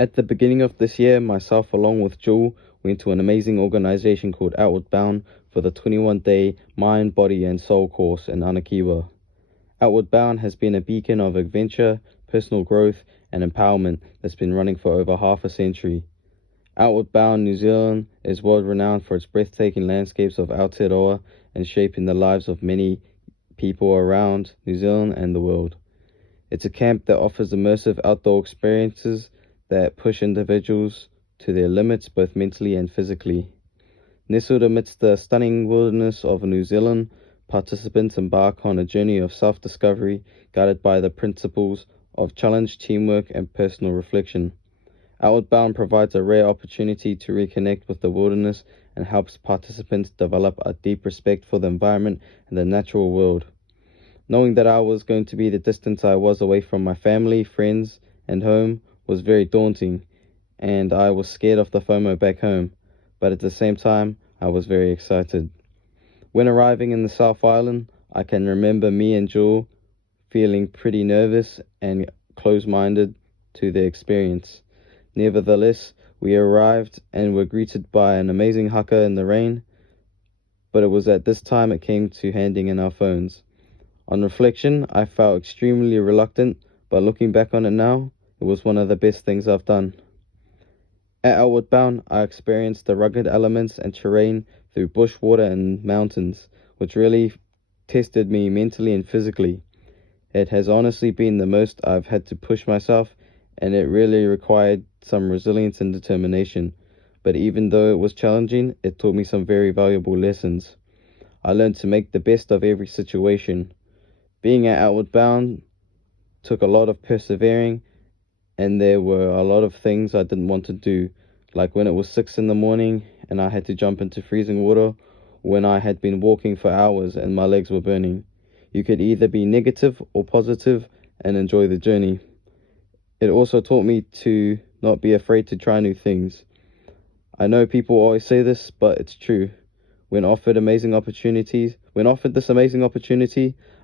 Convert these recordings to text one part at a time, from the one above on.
At the beginning of this year, myself along with Jewel went to an amazing organization called Outward Bound for the 21-day Mind, Body and Soul course in Anakiwa. Outward Bound has been a beacon of adventure, personal growth and empowerment that's been running for over half a century. Outward Bound New Zealand is world renowned for its breathtaking landscapes of Aotearoa and shaping the lives of many people around New Zealand and the world. It's a camp that offers immersive outdoor experiences that push individuals to their limits both mentally and physically. Nestled amidst the stunning wilderness of New Zealand, participants embark on a journey of self-discovery guided by the principles of challenge, teamwork and personal reflection. Outward Bound provides a rare opportunity to reconnect with the wilderness and helps participants develop a deep respect for the environment and the natural world. Knowing that I was going to be the distance I was away from my family, friends, and home was very daunting, and I was scared of the FOMO back home, but at the same time, I was very excited. When arriving in the South Island, I can remember me and Jewel feeling pretty nervous and close-minded to the experience. Nevertheless, we arrived and were greeted by an amazing haka in the rain, but it was at this time it came to handing in our phones. On reflection, I felt extremely reluctant, but looking back on it now, it was one of the best things I've done. At Outward Bound, I experienced the rugged elements and terrain through bush, water and mountains, which really tested me mentally and physically. It has honestly been the most I've had to push myself, and it really required some resilience and determination. But even though it was challenging, it taught me some very valuable lessons. I learned to make the best of every situation. Being at Outward Bound took a lot of persevering, and there were a lot of things I didn't want to do, like when it was 6 in the morning and I had to jump into freezing water, when I had been walking for hours and my legs were burning. You could either be negative or positive and enjoy the journey. It also taught me to not be afraid to try new things. I know people always say this, but it's true. When offered this amazing opportunity,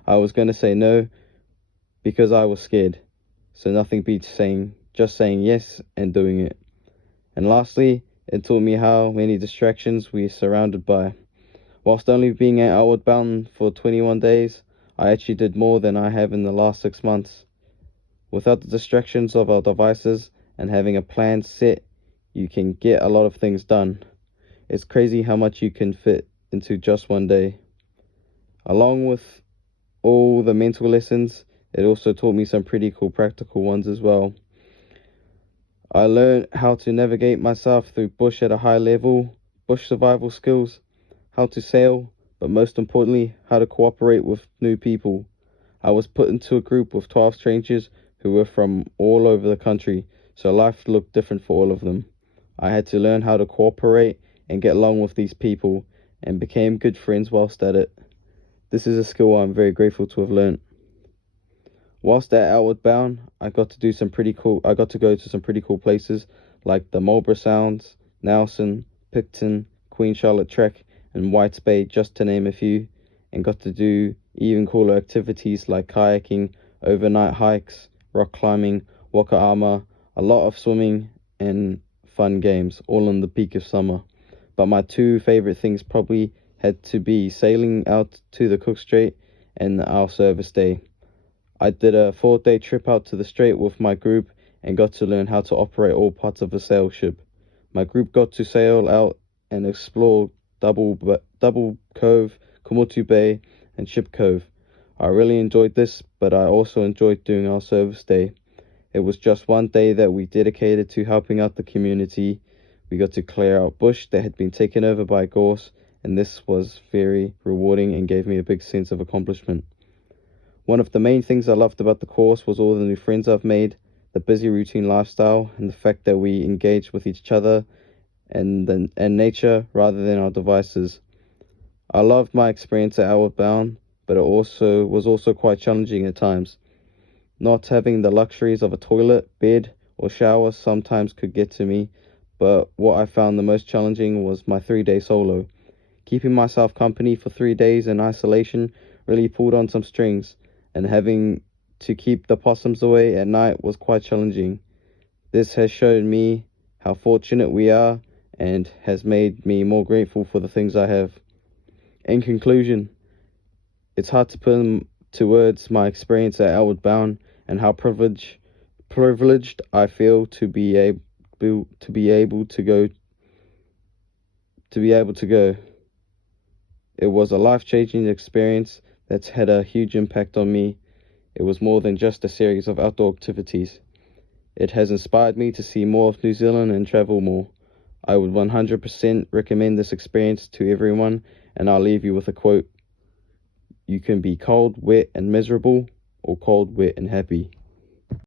I was going to say no because I was scared. So nothing beats just saying yes and doing it. And lastly, it taught me how many distractions we're surrounded by. Whilst only being at Outward Bound for 21 days, I actually did more than I have in the last 6 months. Without the distractions of our devices and having a plan set, you can get a lot of things done. It's crazy how much you can fit into just one day. Along with all the mental lessons, it also taught me some pretty cool practical ones as well. I learned how to navigate myself through bush at a high level, bush survival skills, how to sail, but most importantly, how to cooperate with new people. I was put into a group with 12 strangers who were from all over the country, so life looked different for all of them. I had to learn how to cooperate and get along with these people, and became good friends whilst at it. This is a skill I'm very grateful to have learned. Whilst at Outward Bound, I got to go to some pretty cool places like the Marlborough Sounds, Nelson, Picton, Queen Charlotte Trek, and Whites Bay, just to name a few, and got to do even cooler activities like kayaking, overnight hikes, rock climbing, waka ama, a lot of swimming, and fun games, all in the peak of summer. But my two favorite things probably had to be sailing out to the Cook Strait and our service day. I did a 4-day trip out to the strait with my group and got to learn how to operate all parts of a sail ship. My group got to sail out and explore Double Cove, Komotu Bay, and Ship Cove. I really enjoyed this, but I also enjoyed doing our service day. It was just one day that we dedicated to helping out the community. We got to clear out bush that had been taken over by gorse, and this was very rewarding and gave me a big sense of accomplishment. One of the main things I loved about the course was all the new friends I've made, the busy routine lifestyle, and the fact that we engage with each other and nature rather than our devices. I loved my experience at Outward Bound, but it was also quite challenging at times. Not having the luxuries of a toilet, bed, or shower sometimes could get to me, but what I found the most challenging was my 3-day solo. Keeping myself company for 3 days in isolation really pulled on some strings, and having to keep the possums away at night was quite challenging. This has shown me how fortunate we are and has made me more grateful for the things I have. In conclusion, it's hard to put into words my experience at Outward Bound and how privileged I feel to be able to go. It was a life-changing experience that's had a huge impact on me. It was more than just a series of outdoor activities. It has inspired me to see more of New Zealand and travel more. I would 100% recommend this experience to everyone, and I'll leave you with a quote. You can be cold, wet, and miserable, or cold, wet, and happy.